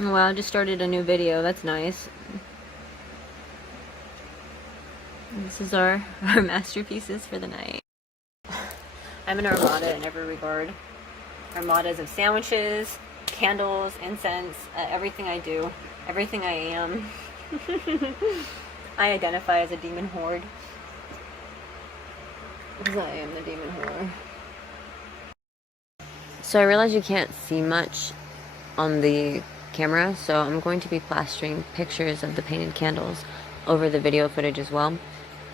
Oh, wow, I just started a new video. That's nice. This is our masterpieces for the night. I'm an armada in every regard. Armadas of sandwiches, candles, incense, everything I do, everything I am. I identify as a demon horde. Because I am the demon horde. So I realize you can't see much on the camera, so I'm going to be plastering pictures of the painted candles over the video footage as well.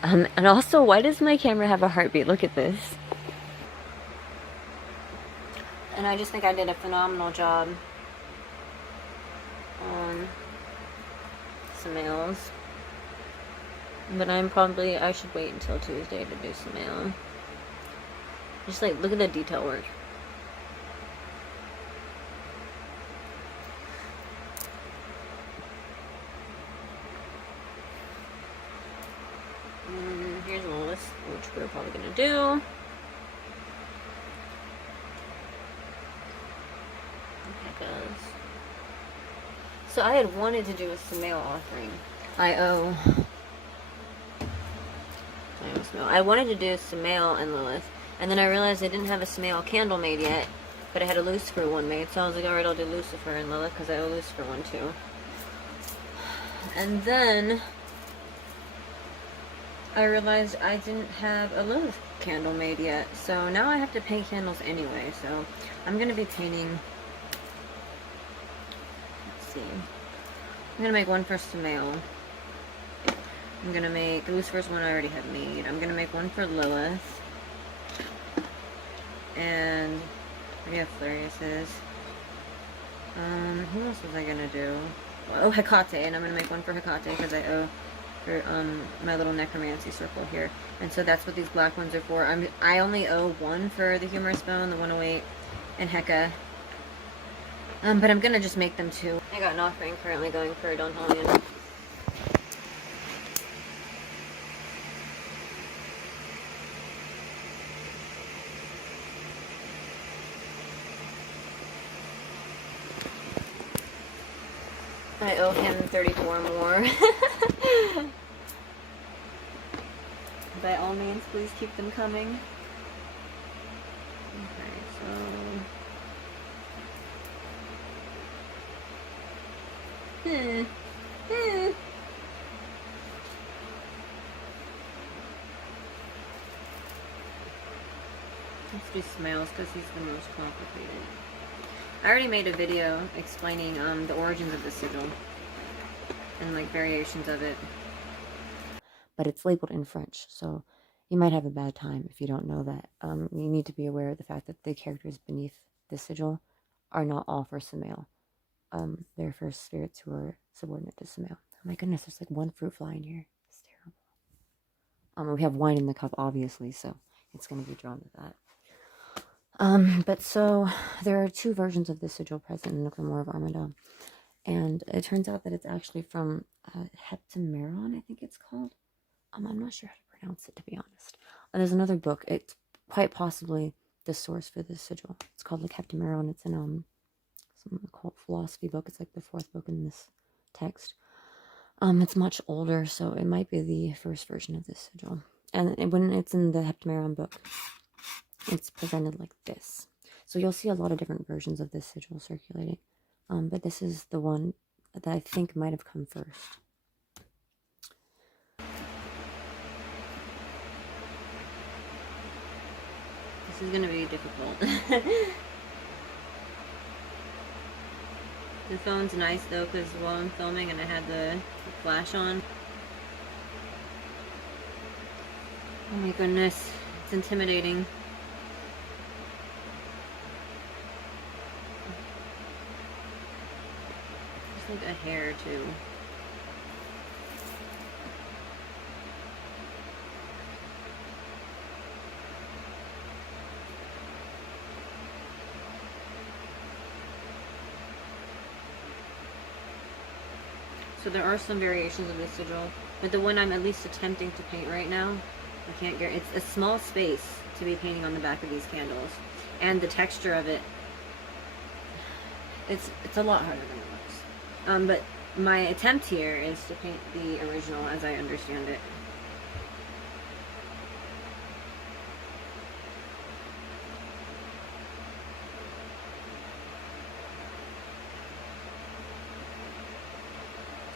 And also, why does my camera have a heartbeat? Look at this. And I just think I did a phenomenal job on some males. But I should wait until Tuesday to do some male. Just like, look at the detail work. Here's a list, which we're probably gonna do. So I had wanted to do a Samael offering. I wanted to do Samael and Lilith, and then I realized I didn't have a Samael candle made yet, but I had a Lucifer one made, so I was like, alright, I'll do Lucifer and Lilith, because I owe Lucifer one too. And then I realized I didn't have a Lilith candle made yet, so now I have to paint candles anyway, so I'm going to be painting, let's see, I'm going to make one for Samael. I'm going to make, Lucifer's one I already have made. I'm going to make one for Lilith. And we have Flarius's. Who else was I going to do? Oh, Hecate, and I'm going to make one for Hecate because I owe her, my little necromancy circle here. And so that's what these black ones are for. I only owe one for the Humorous Bone, the 108, and Hecka. But I'm going to just make them two. I got an offering currently going for Don Julian. I owe him 34 more. By all means, please keep them coming. Okay, so... Let's do Smails because he's the most complicated. I already made a video explaining the origins of the sigil and like variations of it. But it's labeled in French, so you might have a bad time if you don't know that. You need to be aware of the fact that the characters beneath the sigil are not all for Samael. They're for spirits who are subordinate to Samael. Oh my goodness, there's like one fruit fly in here. It's terrible. We have wine in the cup, obviously, so it's going to be drawn to that. But so there are two versions of the sigil present in the Grimoire of Armada, and it turns out that it's actually from Heptameron, I think it's called. I'm not sure how to pronounce it, to be honest. There's another book. It's quite possibly the source for this sigil. It's called like Heptameron. It's in some occult philosophy book. It's like the fourth book in this text. It's much older, so it might be the first version of this sigil. And when it's in the Heptameron book, it's presented like this. So you'll see a lot of different versions of this sigil circulating. But this is the one that I think might have come first. This is going to be difficult. The phone's nice though, because while I'm filming and I had the flash on. Oh my goodness, it's intimidating. Just like a hair too. So there are some variations of this sigil, but the one I'm at least attempting to paint right now, I can't get, it's a small space to be painting on the back of these candles. And the texture of it, it's a lot harder than it looks. But my attempt here is to paint the original as I understand it.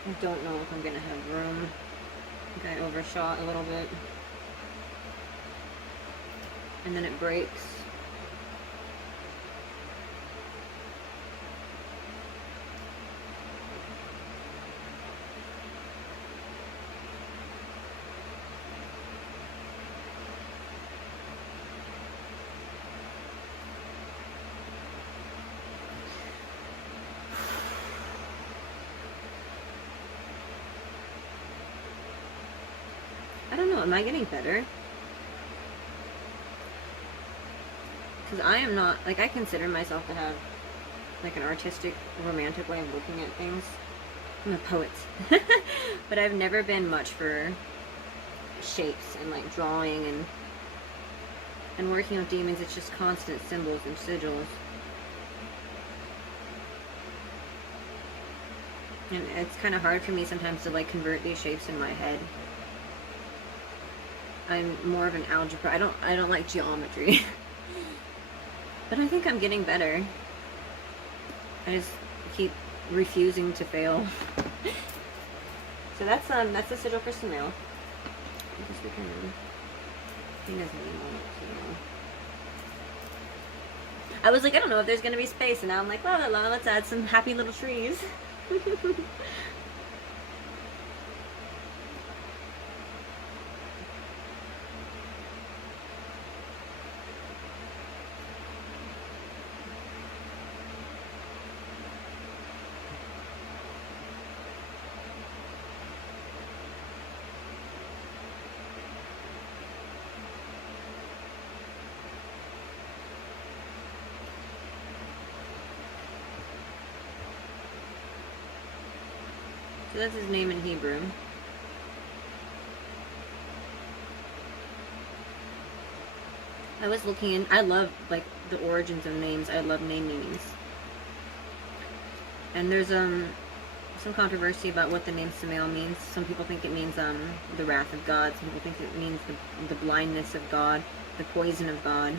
I don't know if I'm gonna have room. I think I overshot a little bit. And then it breaks. I don't know, am I getting better? Because I am not, like, I consider myself to have, like, an artistic, romantic way of looking at things. I'm a poet. But I've never been much for shapes and, like, drawing and working with demons. It's just constant symbols and sigils. And it's kind of hard for me sometimes to, like, convert these shapes in my head. I'm more of an algebra. I don't like geometry. But I think I'm getting better. I just keep refusing to fail. So that's the sigil for Samael. I guess we can he doesn't name on it, so. I was like, I don't know if there's gonna be space, and now I'm like, la la la, let's add some happy little trees. So that's his name in Hebrew. I was looking in, I love, like, the origins of names. I love name meanings. And there's some controversy about what the name Samael means. Some people think it means the wrath of God. Some people think it means the blindness of God, the poison of God.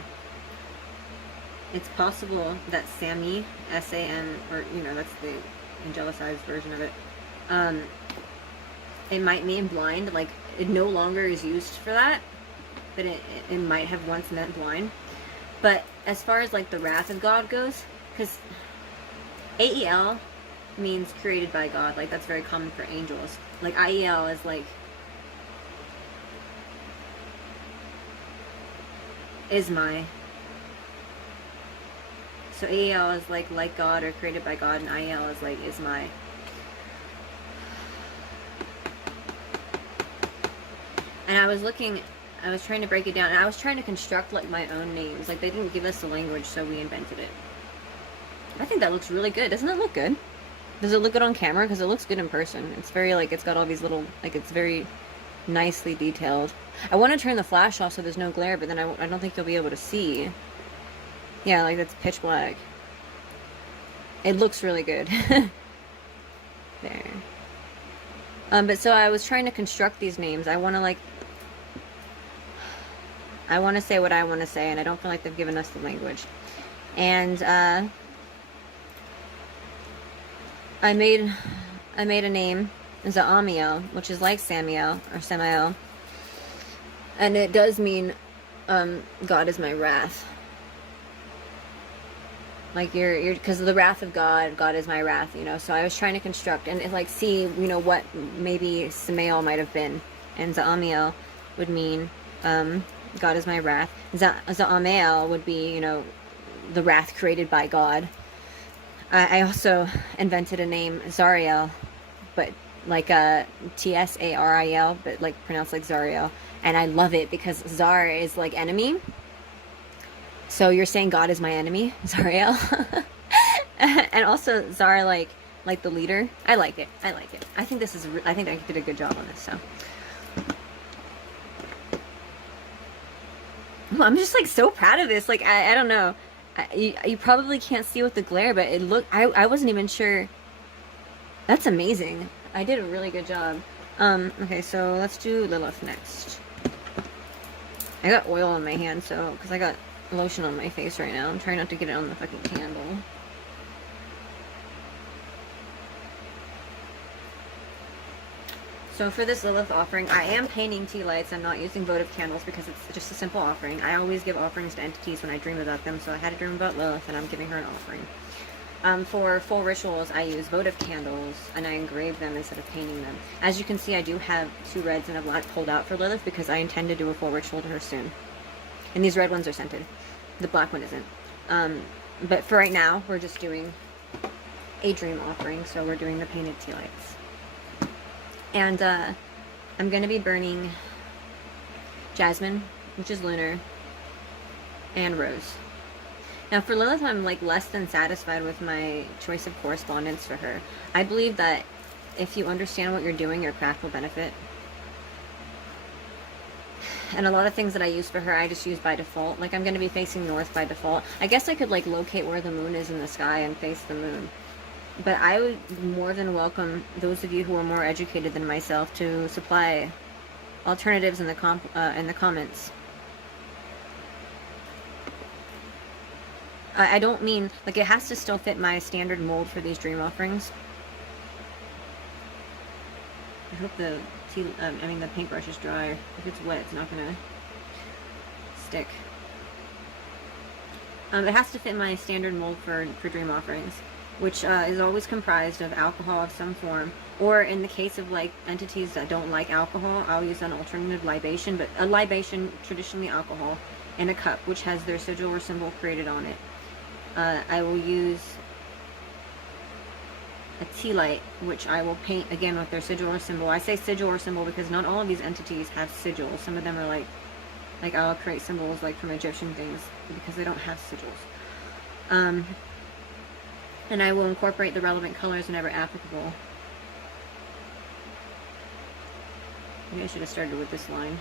It's possible that Sami, S-A-M, or, you know, that's the angelicized version of it, it might mean blind. Like, it no longer is used for that, but it might have once meant blind. But as far as, like, the wrath of God goes, because A-E-L means created by God. Like, that's very common for angels. Like, I-E-L is, like, is my. So A-E-L is, like God or created by God, and I-E-L is, like, is my. And I was trying to break it down, and I was trying to construct, like, my own names. Like, they didn't give us the language, so we invented it. I think that looks really good. Doesn't it look good? Does it look good on camera? Because it looks good in person. It's very, like, it's got all these little, like, it's very nicely detailed. I want to turn the flash off so there's no glare, but then I don't think you'll be able to see. Yeah, like, that's pitch black. It looks really good. There. But so I was trying to construct these names. I want to, like, I want to say what I want to say, and I don't feel like they've given us the language. And, I made a name, Zaamiel, which is like Samuel, or Samael. And it does mean, God is my wrath. Like, because of the wrath of God, God is my wrath, you know. So I was trying to construct and, like, see, you know, what maybe Samael might have been. And Zaamiel would mean, God is my wrath. Zaamiel would be, you know, the wrath created by God. I also invented a name, Zariel, but like T-S-A-R-I-L, but like pronounced like Zariel. And I love it because Zar is like enemy. So you're saying God is my enemy, Zariel. And also Zar like the leader. I like it. I like it. I think I think I did a good job on this, so. Ooh, I'm just like so proud of this. Like, I don't know. You probably can't see with the glare, but it looked, I wasn't even sure. That's amazing. I did a really good job. Okay, so let's do Lilith next. I got oil on my hand, so, because I got lotion on my face right now. I'm trying not to get it on the fucking candle. So for this Lilith offering, I am painting tea lights. I'm not using votive candles because it's just a simple offering. I always give offerings to entities when I dream about them, so I had to dream about Lilith, and I'm giving her an offering. For full rituals, I use votive candles, and I engrave them instead of painting them. As you can see, I do have 2 reds and a black pulled out for Lilith because I intend to do a full ritual to her soon. And these red ones are scented. The black one isn't. But for right now, we're just doing a dream offering, so we're doing the painted tea lights. And I'm going to be burning Jasmine, which is lunar, and Rose. Now for Lilith, I'm like less than satisfied with my choice of correspondence for her. I believe that if you understand what you're doing, your craft will benefit. And a lot of things that I use for her, I just use by default. Like I'm going to be facing north by default. I guess I could like locate where the moon is in the sky and face the moon. But I would more than welcome those of you who are more educated than myself to supply alternatives in the comments. I don't mean, like, it has to still fit my standard mold for these dream offerings. I hope the paintbrush is dry. If it's wet, it's not gonna stick. It has to fit my standard mold for dream offerings, which is always comprised of alcohol of some form, or in the case of like entities that don't like alcohol, I'll use an alternative libation, but a libation, traditionally alcohol, in a cup, which has their sigil or symbol created on it. I will use a tea light, which I will paint again with their sigil or symbol. I say sigil or symbol because not all of these entities have sigils. Some of them are like I'll create symbols like from Egyptian things because they don't have sigils. And I will incorporate the relevant colors whenever applicable. Maybe I should have started with this line.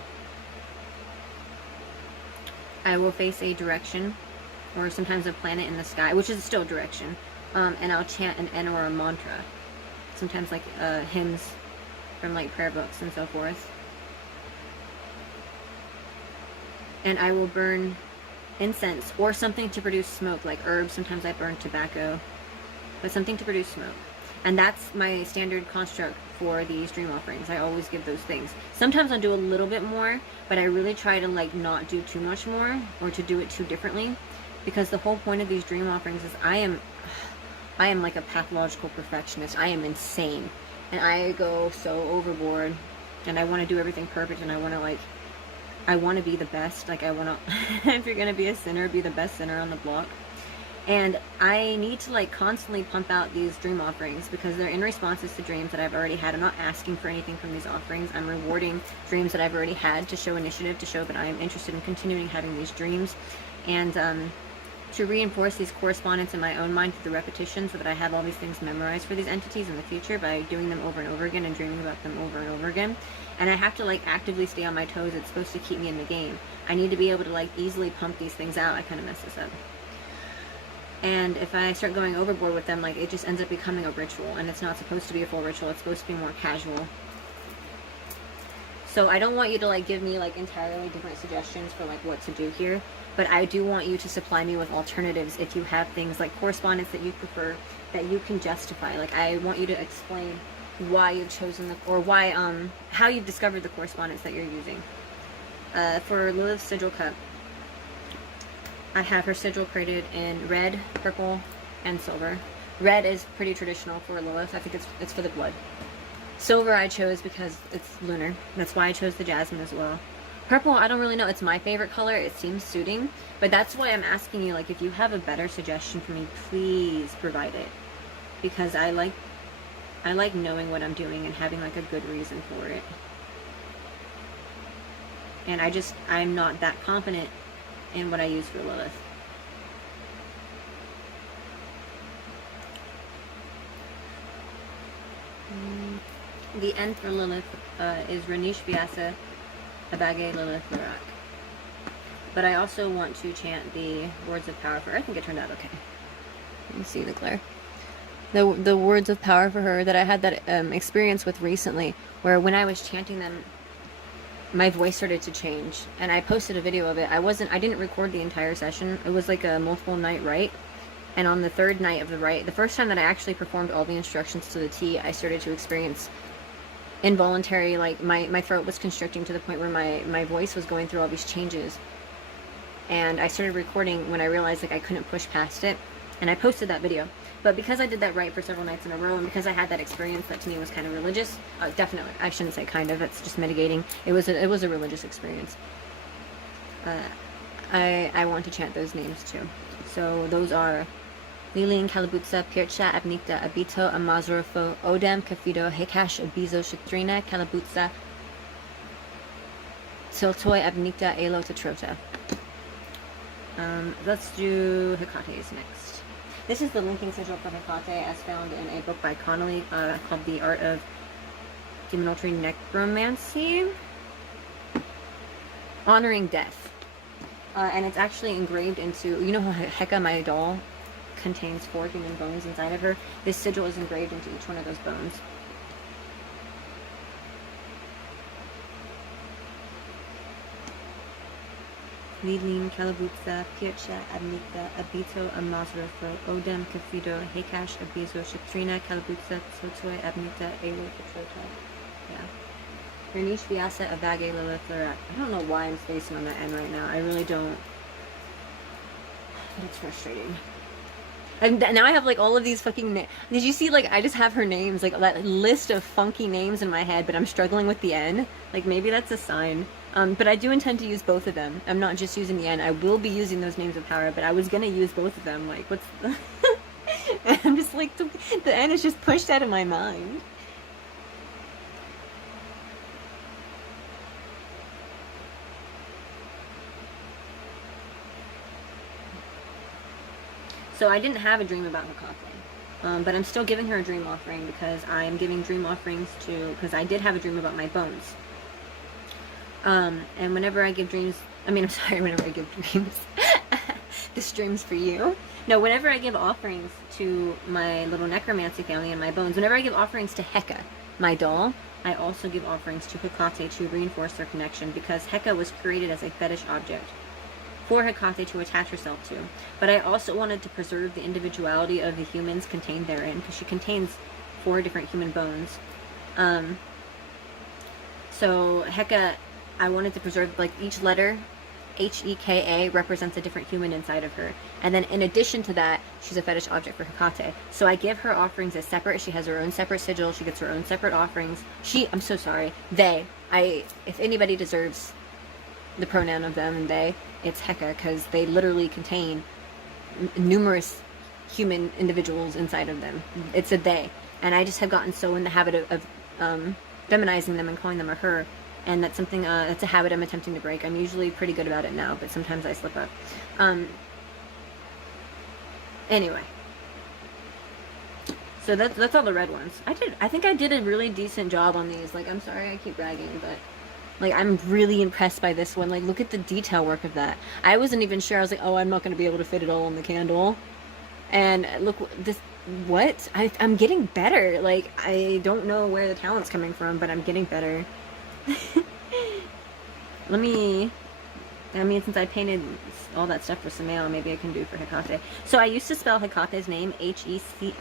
I will face a direction, or sometimes a planet in the sky, which is still direction. And I'll chant an N or a mantra. Sometimes like hymns from like prayer books and so forth. And I will burn incense or something to produce smoke, like herbs. Sometimes I burn tobacco, but something to produce smoke. And that's my standard construct for these dream offerings. I always give those things. Sometimes I'll do a little bit more, but I really try to like not do too much more or to do it too differently, because the whole point of these dream offerings is I am like a pathological perfectionist. I am insane, and I go so overboard, and I want to do everything perfect, and I want to be the best. Like I want to, if you're gonna be a sinner, be the best sinner on the block. And I need to like constantly pump out these dream offerings because they're in responses to dreams that I've already had. I'm not asking for anything from these offerings. I'm rewarding dreams that I've already had to show initiative, to show that I am interested in continuing having these dreams, and to reinforce these correspondence in my own mind through the repetition, so that I have all these things memorized for these entities in the future by doing them over and over again and dreaming about them over and over again. And I have to like actively stay on my toes. It's supposed to keep me in the game. I need to be able to like easily pump these things out. I kind of mess this up. And if I start going overboard with them, like it just ends up becoming a ritual, and it's not supposed to be a full ritual. It's supposed to be more casual. So I don't want you to like give me like entirely different suggestions for like what to do here, but I do want you to supply me with alternatives if you have things like correspondence that you prefer, that you can justify. Like I want you to explain why you've chosen or why how you've discovered the correspondence that you're using. For Lilith's sigil cup, I have her sigil created in red, purple, and silver. Red is pretty traditional for Lilith. I think it's for the blood. Silver I chose because it's lunar. That's why I chose the jasmine as well. Purple, I don't really know. It's my favorite color. It seems suiting. But that's why I'm asking you, like, if you have a better suggestion for me, please provide it. Because I like knowing what I'm doing and having, like, a good reason for it. And I'm not that confident in what I use for Lilith. The N for Lilith is Ranish Vyasa Abage Lilith Larak. But I also want to chant the words of power for her. I think it turned out okay. Let me see the glare. the words of power for her that I had that experience with recently, where when I was chanting them, my voice started to change, and I posted a video of it. I didn't record the entire session. It was like a multiple night rite, and on the third night of the rite, the first time that I actually performed all the instructions to the T, I started to experience involuntary, like my throat was constricting to the point where my voice was going through all these changes. And I started recording when I realized like I couldn't push past it, and I posted that video. But because I did that right for several nights in a row, and because I had that experience that to me was kind of religious, definitely, I shouldn't say kind of, it's just mitigating. It was a religious experience. I want to chant those names too. So those are Lilin, Kalabutsa, Pircha, Abnikta, Abito, Amazurfo, Odem, Kafido, Hekash, Abizo, Shitrina, Kalabutsa, Siltoi, Abnikta, Elo, Tatrota. Let's do Hecate's next. This is the linking sigil for Hecate as found in a book by Connolly called The Art of Demonetry Necromancy. Honoring Death. And it's actually engraved into, you know how Heka, my doll, contains 4 human bones inside of her? This sigil is engraved into each one of those bones. Lilin, Kalabutsa, Pircha, Abnikta, Abito, Amazurfo, Odem, Kafido, Hekash, Abizo, Shitrina, Kalabutsa, Tsotoi, Abnikta, Elo, Patrota. Yeah. Vernish, Vyasa, Avage, Lilith, Lurat. I don't know why I'm spacing on that N right now. I really don't. But it's frustrating. And now I have like all of these fucking did you see, like, I just have her names, like that list of funky names in my head, but I'm struggling with the N. Like, maybe that's a sign. But I do intend to use both of them. I'm not just using the N. I will be using those names of power, but I was gonna use both of them. Like, what's the I'm just like, the N is just pushed out of my mind. So I didn't have a dream about Hecate, but I'm still giving her a dream offering because I'm giving dream offerings to, because I did have a dream about my bones. And whenever I give dreams, whenever I give dreams, this dream's for you. No, whenever I give offerings to my little necromancy family and my bones, whenever I give offerings to Heka, my doll, I also give offerings to Hecate to reinforce their connection, because Heka was created as a fetish object for Hecate to attach herself to. But I also wanted to preserve the individuality of the humans contained therein, because she contains 4 different human bones. So Heka, I wanted to preserve, like, each letter, H-E-K-A, represents a different human inside of her. And then in addition to that, she's a fetish object for Hecate. So I give her offerings as separate. She has her own separate sigil. She gets her own separate offerings. I'm so sorry. If anybody deserves the pronoun of them and they, it's Heka, because they literally contain numerous human individuals inside of them. It's a they. And I just have gotten so in the habit of feminizing them and calling them a her. And that's something, that's a habit I'm attempting to break. I'm usually pretty good about it now, but sometimes I slip up. Anyway. So that's all the red ones. I think I did a really decent job on these. Like, I'm sorry I keep bragging, but, like, I'm really impressed by this one. Like, look at the detail work of that. I wasn't even sure. I was like, oh, I'm not going to be able to fit it all on the candle. And look, what? I'm getting better. Like, I don't know where the talent's coming from, but I'm getting better. Since I painted all that stuff for Samael, maybe I can do for Hecate. So I used to spell Hecate's name H-E-C-A-T-E,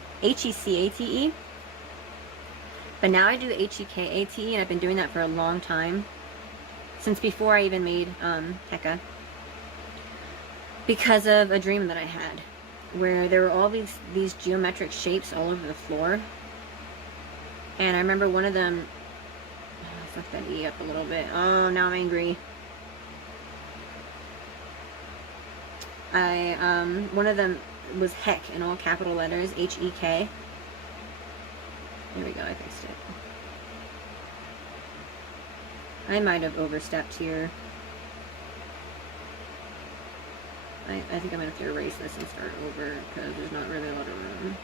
but now I do H-E-K-A-T-E, and I've been doing that for a long time, since before I even made Heka, because of a dream that I had, where there were all these geometric shapes all over the floor, and I remember one of them, fuck that E up a little bit. Oh, now I'm angry. One of them was Heck in all capital letters, H-E-K. There we go, I fixed it. I might have overstepped here. I think I'm going to have to erase this and start over, because there's not really a lot of room.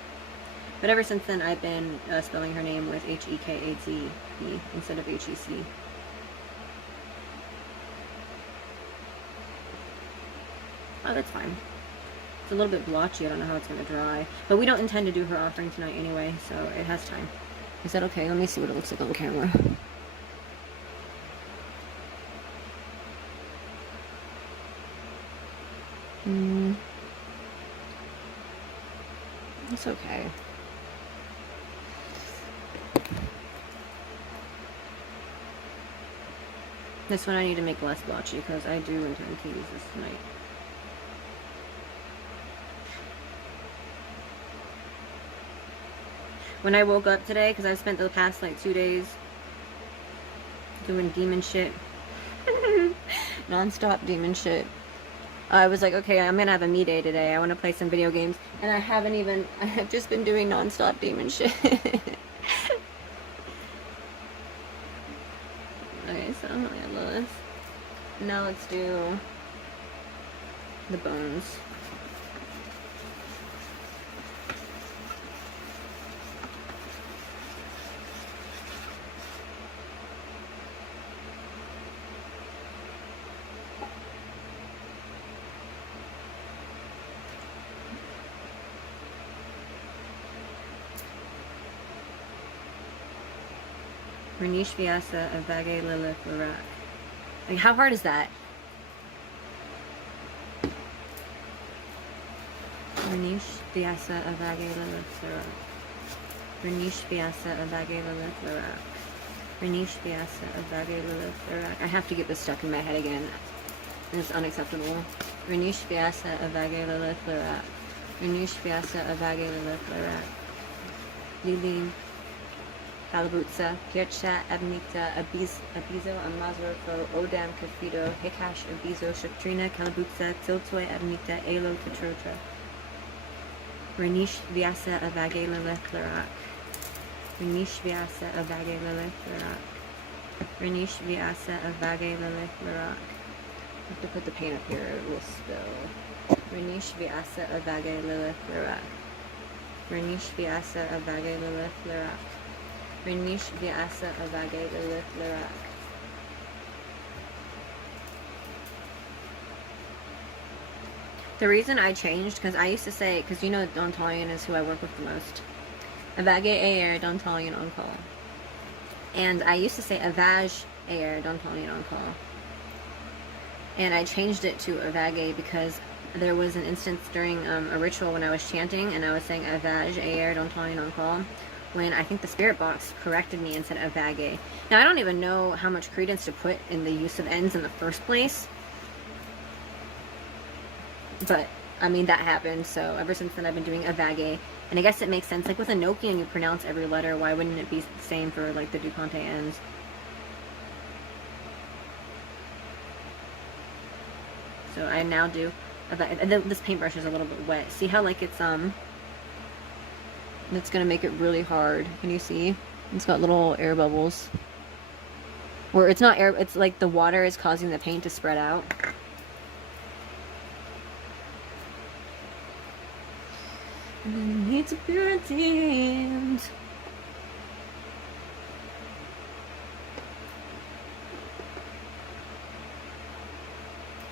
But ever since then, I've been spelling her name with H-E-K-A-T-E instead of H-E-C. Oh, that's fine. As a little bit blotchy. I don't know how it's going to dry. But we don't intend to do her offering tonight anyway, so it has time. Is that okay? Let me see what it looks like on camera. It's okay. This one I need to make less blotchy because I do intend to use this tonight. When I woke up today, because I spent the past like 2 days doing demon shit, non-stop demon shit, I was like, okay, I'm gonna have a me day today. I want to play some video games, and I have just been doing non-stop demon shit. Okay, so I love this. Now let's do the bones. Renish Vyasa Avage Lilith Larak. Like, how hard is that? Renish Vyasa Avage Lilith Larak. Renish Vyasa Avage Lilith Larak. Renish Vyasa Avage Lilith Larak. I have to get this stuck in my head again. It's unacceptable. Renish Vyasa Avage Lilith Larak. Renish Vyasa Avage Lilith Larak. Lilin. Kalabutsa, Kircha, Abnita, Abizo, Amazorfo, Odam, Kafido, Hikash, Abizo, Shaktrina, Kalabutsa, Tiltoy, Abnita, Elo, Katrotra. Renish Vyasa Avage Lilith Larak. Renish Vyasa Avage Lilith Larak. Renish Vyasa Avage Lilith Larak. I have to put the paint up here, it will spill. Renish Vyasa Avage Lilith Larak. Renish Vyasa Avage Lilith Larak. Renish Vyasa Avage Lilith Larak. The reason I changed, because I used to say, because you know Dantalian is who I work with the most. Avage Ayer Dantalian on call. And I used to say Avage Ayer Dantalian on call. And I changed it to Avage because there was an instance during a ritual when I was chanting and I was saying Avage Ayer Dantalian on call, when I think the spirit box corrected me and said Avage. Now I don't even know how much credence to put in the use of ends in the first place. But, I mean, that happened, so ever since then I've been doing Avage. And I guess it makes sense. Like with Enochian, you pronounce every letter. Why wouldn't it be the same for, like, the Ducante ends? So I now do Avage. This paintbrush is a little bit wet. See how, like, it's going to make it really hard. Can you see? It's got little air bubbles. Where it's not air, it's like the water is causing the paint to spread out. And then it needs to be redeemed.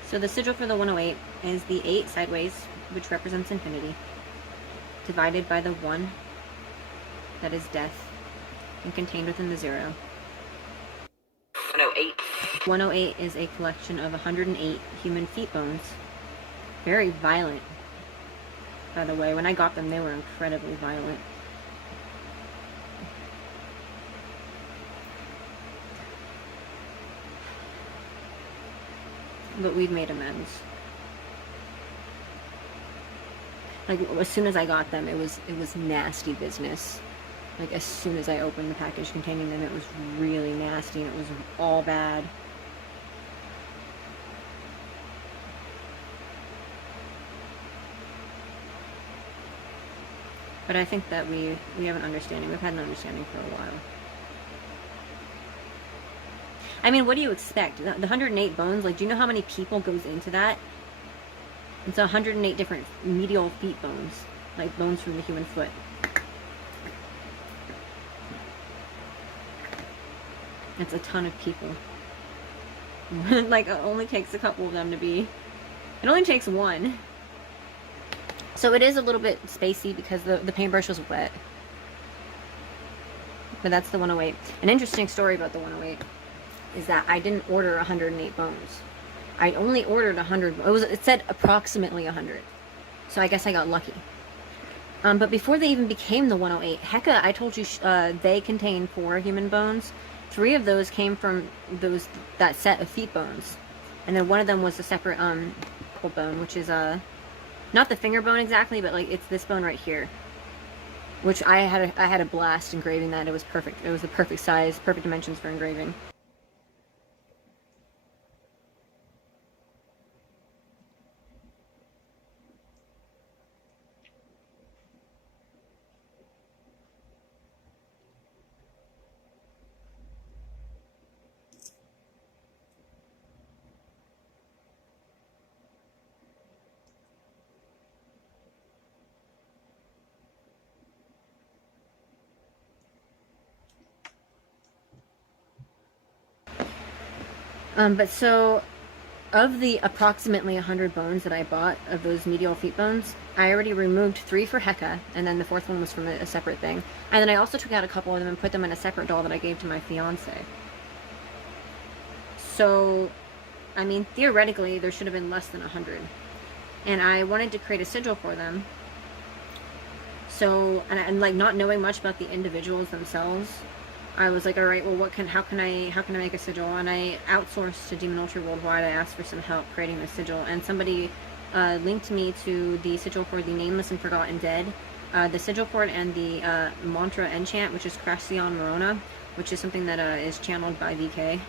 So the sigil for the 108 is the 8 sideways, which represents infinity, divided by the 1, that is death, and contained within the 0. 108. 108 is a collection of 108 human feet bones. Very violent. By the way, when I got them, they were incredibly violent. But we've made amends. Like, as soon as I got them, it was nasty business. Like, as soon as I opened the package containing them, it was really nasty, and it was all bad. But I think that we have an understanding. We've had an understanding for a while. I mean, what do you expect? The 108 bones, like, do you know how many people goes into that? It's 108 different medial feet bones. Like, bones from the human foot. It's a ton of people. Like, it only takes a couple of them to be... It only takes one. So it is a little bit spacey because the paintbrush was wet. But that's the 108. An interesting story about the 108 is that I didn't order 108 bones. I only ordered 100. It said approximately 100. So I guess I got lucky. But before they even became the 108, Heka, I told you they contain 4 human bones. 3 of those came from that set of feet bones. And then one of them was a separate bone, which is not the finger bone exactly, but like it's this bone right here. Which I had a blast engraving that. It was perfect. It was the perfect size, perfect dimensions for engraving. But so, of the approximately 100 bones that I bought of those medial feet bones, I already removed 3 for Heka, and then the 4th one was from a separate thing. And then I also took out a couple of them and put them in a separate doll that I gave to my fiance. So, I mean, theoretically, there should have been less than 100. And I wanted to create a sigil for them. So, and like not knowing much about the individuals themselves, I was like, all right, well, how can I make a sigil? And I outsourced to Demon Ultra Worldwide. I asked for some help creating the sigil, and somebody linked me to the sigil for the Nameless and Forgotten Dead, the sigil for it, and the mantra enchant, which is Crasion Morona, which is something that is channeled by VK.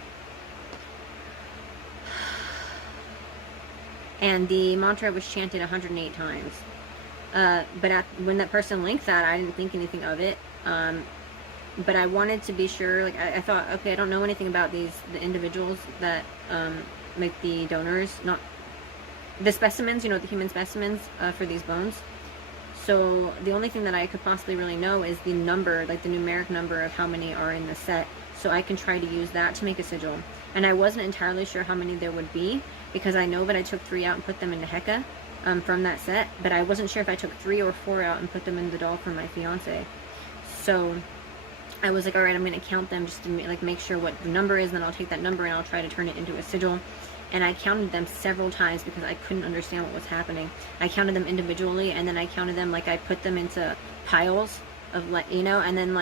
And the mantra was chanted 108 times. But when that person linked that, I didn't think anything of it. But I wanted to be sure, like, I thought, okay, I don't know anything about the individuals that make the donors, not the specimens, the human specimens for these bones. So the only thing that I could possibly really know is the number, like the numeric number of how many are in the set, so I can try to use that to make a sigil. And I wasn't entirely sure how many there would be, because I know that I took 3 out and put them into Heka from that set, but I wasn't sure if I took 3 or 4 out and put them in the doll for my fiance. So I was like, all right, I'm going to count them just to make sure what the number is, and then I'll take that number and I'll try to turn it into a sigil. And I counted them several times because I couldn't understand what was happening. I counted them individually, and then I counted them, like I put them into piles of, like, and then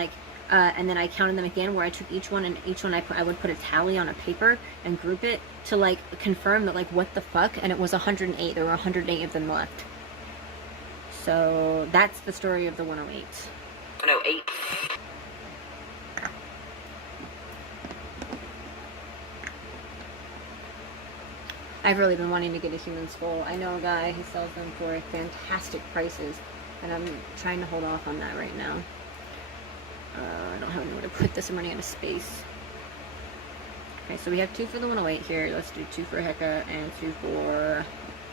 and then I counted them again, where I took each one, and each one I would put a tally on a paper and group it to like confirm that, like, what the fuck, and it was 108. There were 108 of them left. So that's the story of the 108. 108. I've really been wanting to get a human skull. I know a guy who sells them for fantastic prices, and I'm trying to hold off on that right now. I don't have anywhere to put this. I'm running out of space. Okay, so we have 2 for the 108 here. Let's do 2 for Heka and 2 for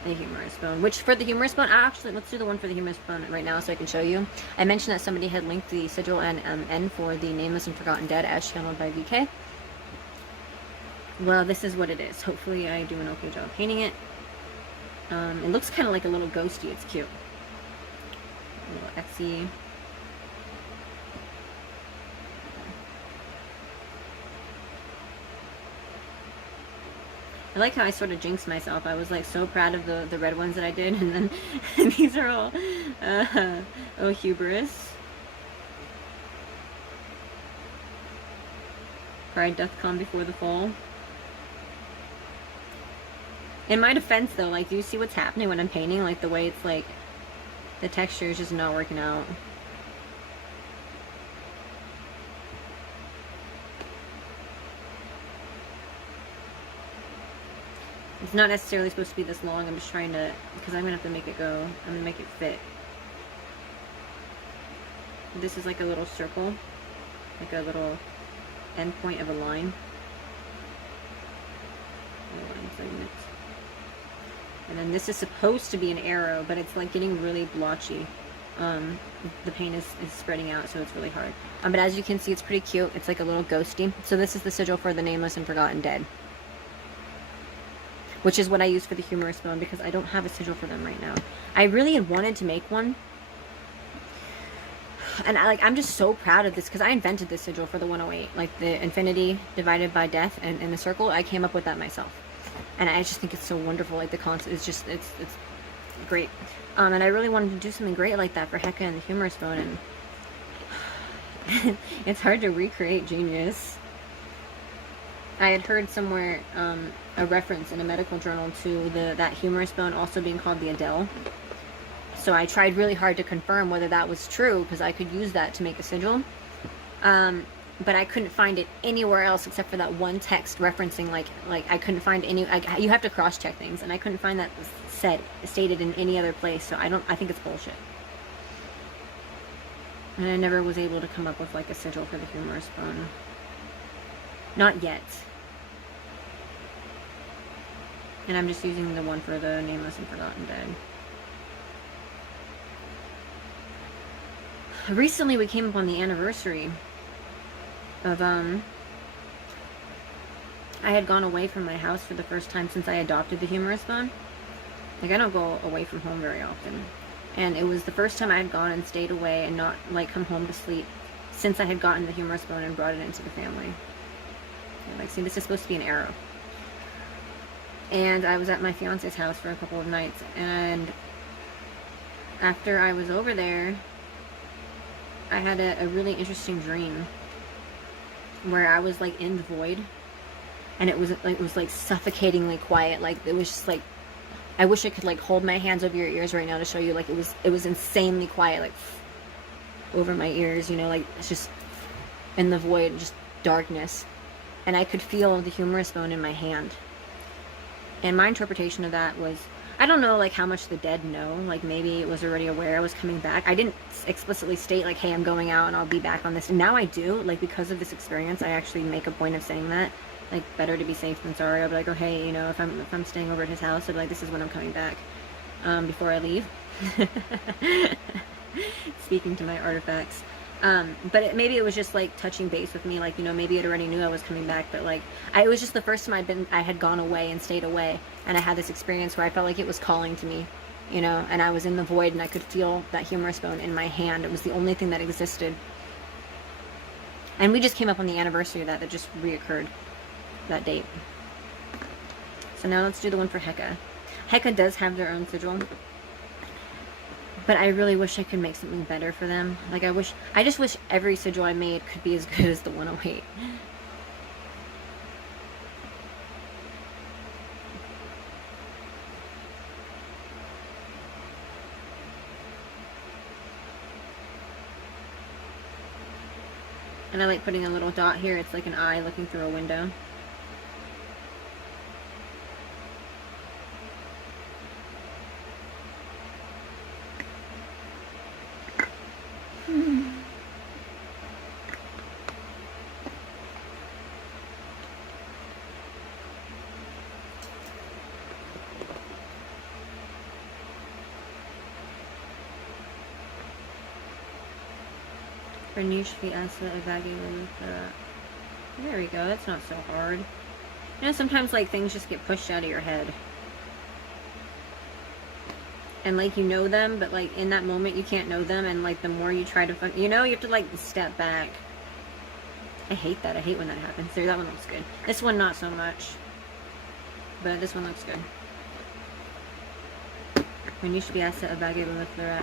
the humorous bone. Which, for the humorous bone, actually, let's do the one for the humorous bone right now so I can show you. I mentioned that somebody had linked the sigil and N for the Nameless and Forgotten Dead as channeled by VK. Well, this is what it is. Hopefully I do an okay job painting it. It looks kind of like a little ghosty. It's cute. A little Etsy. I like how I sort of jinxed myself. I was like so proud of the red ones that I did, and then and these are all oh, hubris. Pride doth come before the fall. In my defense, though, like, do you see what's happening when I'm painting? Like, the way it's, like, the texture is just not working out. It's not necessarily supposed to be this long. I'm just trying to, because I'm going to have to make it go. I'm going to make it fit. This is like a little circle. Like a little end point of a line. And then this is supposed to be an arrow, but it's like getting really blotchy. The paint is spreading out, so it's really hard. But as you can see, it's pretty cute. It's like a little ghosty. So this is the sigil for the Nameless and Forgotten Dead. which is what I use for the humorous bone because I don't have a sigil for them right now. I really had wanted to make one. And I'm just so proud of this because I invented this sigil for the 108, like the infinity divided by death and in the circle. I came up with that myself, and I just think it's so wonderful. Like the concept is just it's great, and I really wanted to do something great like that for Heka and the humorous bone, and it's hard to recreate genius. I had heard somewhere a reference in a medical journal to that humorous bone also being called the Adele. So I tried really hard to confirm whether that was true because I could use that to make a sigil. But I couldn't find it anywhere else except for that one text referencing like I couldn't find any. You have to cross-check things, and I couldn't find that stated in any other place. So I think it's bullshit. And I never was able to come up with like a sigil for the humorous bone. Not yet. And I'm just using the one for the Nameless and Forgotten Dead. Recently we came up on the anniversary of I had gone away from my house for the first time since I adopted the humorous bone. Like I don't go away from home very often. And it was the first time I had gone and stayed away and not like come home to sleep since I had gotten the humorous bone and brought it into the family. And, like see, this is supposed to be an arrow. And I was at my fiance's house for a couple of nights, and after I was over there I had a really interesting dream where I was like in the void, and it was like suffocatingly quiet. Like it was just like, I wish I could like hold my hands over your ears right now to show you. Like it was insanely quiet, like over my ears, you know, like it's just in the void, just darkness, and I could feel the humorous bone in my hand. And my interpretation of that was, I don't know like how much the dead know, like maybe it was already aware I was coming back. I didn't explicitly state like, hey, I'm going out and I'll be back on this. And now I do, like because of this experience, I actually make a point of saying that. Like better to be safe than sorry. I'll be like, oh hey, you know, if I'm staying over at his house, I'll be like, this is when I'm coming back, before I leave. Speaking to my artifacts. But maybe it was just like touching base with me, like, you know, maybe it already knew I was coming back, but like it was just the first time I had gone away and stayed away, and I had this experience where I felt like it was calling to me, you know, and I was in the void and I could feel that humorous bone in my hand. It was the only thing that existed. And we just came up on the anniversary of that just reoccurred, that date. So now let's do the one for Heka. Heka does have their own sigil, but I really wish I could make something better for them. Like I just wish every sigil I made could be as good as the 108. And I like putting a little dot here. It's like an eye looking through a window. There we go, that's not so hard. You know, sometimes like things just get pushed out of your head. And like you know them, but like in that moment you can't know them, and like the more you try to, you know, you have to like step back. I hate that. I hate when that happens. There, that one looks good. This one not so much. But this one looks good. Renishbiasa Abage Lilithera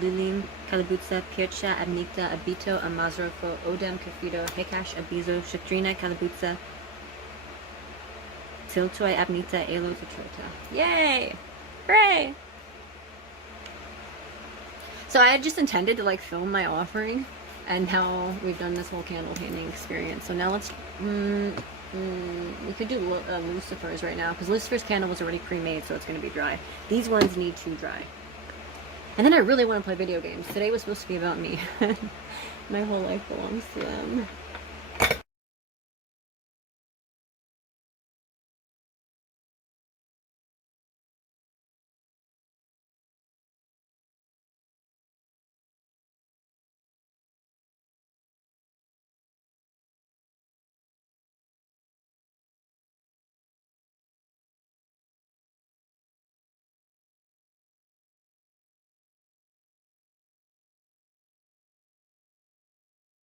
Lilim Kalabutsa Pircha Abnita Abito Amazrofo Odem Kafido Hekash Abizo Shatrina Kalabutsa Tiltoi Abnita Elo Tutrota. Yay! Hooray! So I had just intended to like film my offering, and now we've done this whole candle painting experience. So now let's we could do Lucifer's right now, because Lucifer's candle was already pre-made, so it's going to be dry. These ones need to dry. And then I really want to play video games. Today was supposed to be about me. My whole life belongs to them.